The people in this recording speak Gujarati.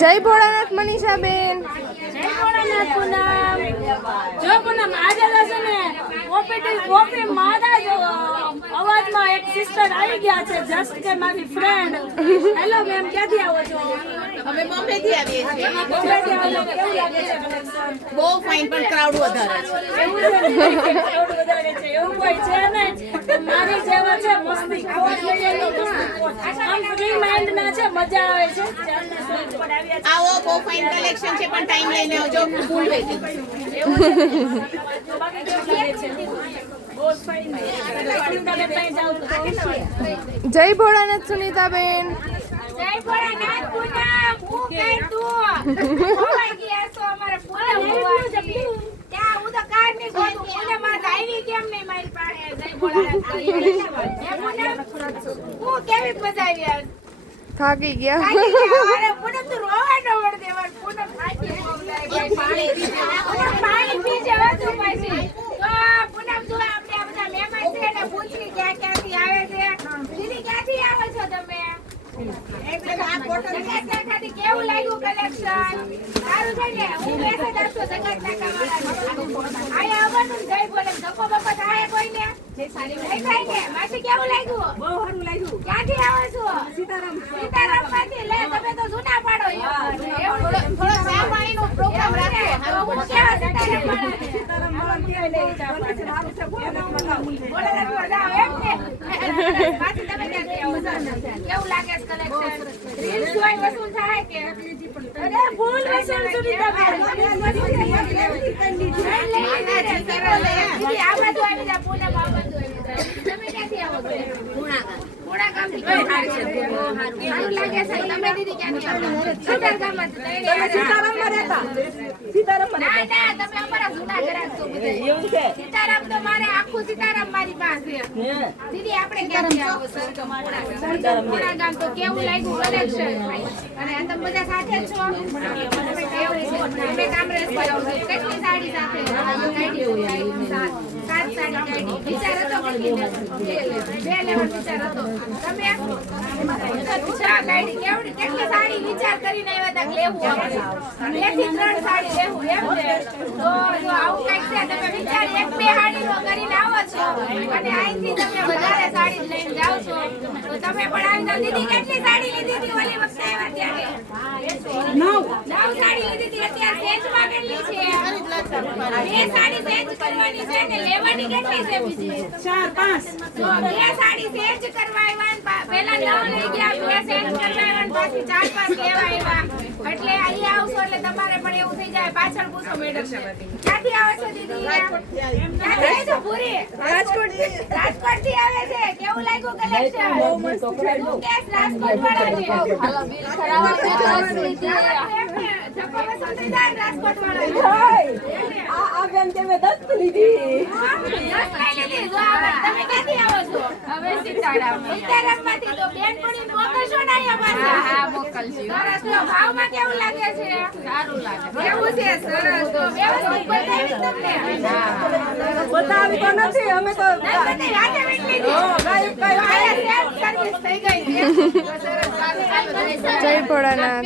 જય ભોળાનાથ મનીષાબેન. જય ભોળાનાથ પૂનમ. જો પૂનમ આજે છે ને કોપી માદા જો અવાજમાં એક સિસ્ટર આવી ગયા છે જસ્ટ કે મારી ફ્રેન્ડ. હેલો મેમ, ક્યાંથી આવો છો? અમે બોમ્બેથી આવીએ છીએ. બોમ્બેથી આવો છો, કેવું લાગે છે કલેક્શન? બહુ ફાઇન, પણ ક્રાઉડ વધારે છે. એવું છે ને? ક્રાઉડ વધારે છે એવું કોઈ છે નહીં. મારી જેવા છે મસ્તી આવા જોઈએ તો મસ્તી આમ ફ્રી માઇન્ડ ના છે, મજા આવે છે. ચાલના સોંગ પર આવ્યા છે. આવો, બહુ ફાઇન કલેક્શન છે, પણ ટાઈમ લઈને આવજો. ફૂલ વેટિંગ. એવું છે તો બાકી કેવું લાગે છે? બહુ ફાઇન છે. તમે ત્યાં જાવ તો જય ભોળાનાથ સુનીતાબેન. જય ભોળાનાથ પૂનમ. હું કઈ તું ખોવાઈ ગયા છો અમારા પૂનમ હોવાથી. ત્યાં હું તો કાર ની ગોતું પૂનમ આજ આવી કેમ નહીં મારી પાસે? જય ભોળાનાથ કરી હે પૂનમ. હું કેવી મજાવી આજ થાકી ગયા. થાકી ગયા. અરે પૂનમ તું રોવા ન વળ દેવા. પૂનમ થાકી પાણી પીજે હતું પછી તો પૂનમ તું આપણે આ બધા મહેમાન છે ને પૂછી ક્યાંથી આવે છે. દીદી ક્યાંથી આવો છો તમે? કેવું લાગ્યું કલેક્શન? સારું છે ને? હું મેસેજ આપતો જગત નાકાવાળા આયા આવવાનું જય બોલે ધક્કો બક્કો થાય કોઈને નહીં થાય ને? માસી કેવું લાગ્યું? બહુ સારું લાગ્યું. ક્યાંથી આવો છો? સીતારામમાંથી. લે તમે તો જૂના પાડો યાર. એવું થોડો ચા પાણીનો પ્રોગ્રામ રાખો. હું કેવા સીતારામ કેવું લાગે છે કલેક્શન? રીલ્સ જોઈ વસૂલ થાય કે? અરે ફૂલ વસૂલ સુનીતાબેન. દીદી આ બાજુ આવી જા. પૂનમ આ બાજુ આવી જા. તમે ક્યાંથી આવો છો? પૂણા ગામથી. સારું લાગે છે. તમે દીદી ક્યાંથી આવો? સીતારામમાં રહેતા. ના ના, તમે અમારા જૂના ગ્રાહક છો બધા. સીતારામ તો મારે આખું સીતારામ મારી પાસે. દીદી આપણે ક્યાંથી આવો છો? પૂણા ગામ. તો કેવું લાગ્યું કલેક્શન? અને આ તમે બધા સાથે જ છો? અમે કામરેજ પર કેટલી સાડી સાથે સાત સાડી કાઢી. વિચાર હતો કેટલી બે લેવાનો વિચાર હતો. તમે ચા કાઢી. કેટલી સાડી વિચાર કરીને આવ્યા હતા લેવું આપણે? 2 થી 3 સાડી લેવું એમ છે. તો જો આવું કંઈક છે તમે વિચાર 1-2 સાડીનો કરીને આવો છો અને અહીંથી તમે વધારે સાડી લઈને જાઓ છો તો તમે પણ આવી જાવ. દીદી કેટલી સાડી લીધી હતી ઓલી વખતે આવ્યા ત્યારે? 9 સાડી લીધી હતી. અત્યારે ચેન્જમાં કેટલી છે? 2 સાડી ચેન્જ કરવાની છે ને લેવાની કેટલી છે બીજી? 4-5. તો 2 સાડી ચેન્જ કરવા આવ્યા. પહેલા 9 લઈ ગયા, 2 ચેન્જ કરવા આવ્યા, પાછી 4-5 લેવા આવ્યા. એટલે અહીંયા આવશો એટલે તમારે પણ એવું થઈ જાય. પાછળ પૂછો મેડમ ક્યાંથી આવે છે દીદી? ક્યાંથી છો? પૂરી રાજકોટથી આવે છે. કેવું લાગ્યું કલેક્શન? બહુ મસ્ત છે. રાજકોટ વાળા છે. રાજકોટ વાળા આ બેન તમે 10 લીધી. 10 લીધી. તમે ક્યાંથી આવો છો? હવે સીતારામમાંથી. તો બેન પણ મોકલશો ને અહીંયા પાછા? હા મોકલશું. સરસ. તો ભાવમાં કેવું લાગે છે? સારું લાગે. કેવું છે? સરસ. તો વ્યવસ્થિત બતાવી તમને? બતાવી તો નથી અમે તો બધી રાતે વીટી લીધી. સર્વિસ થઈ ગઈ છે. સરસ. જય ભોળાનાથ.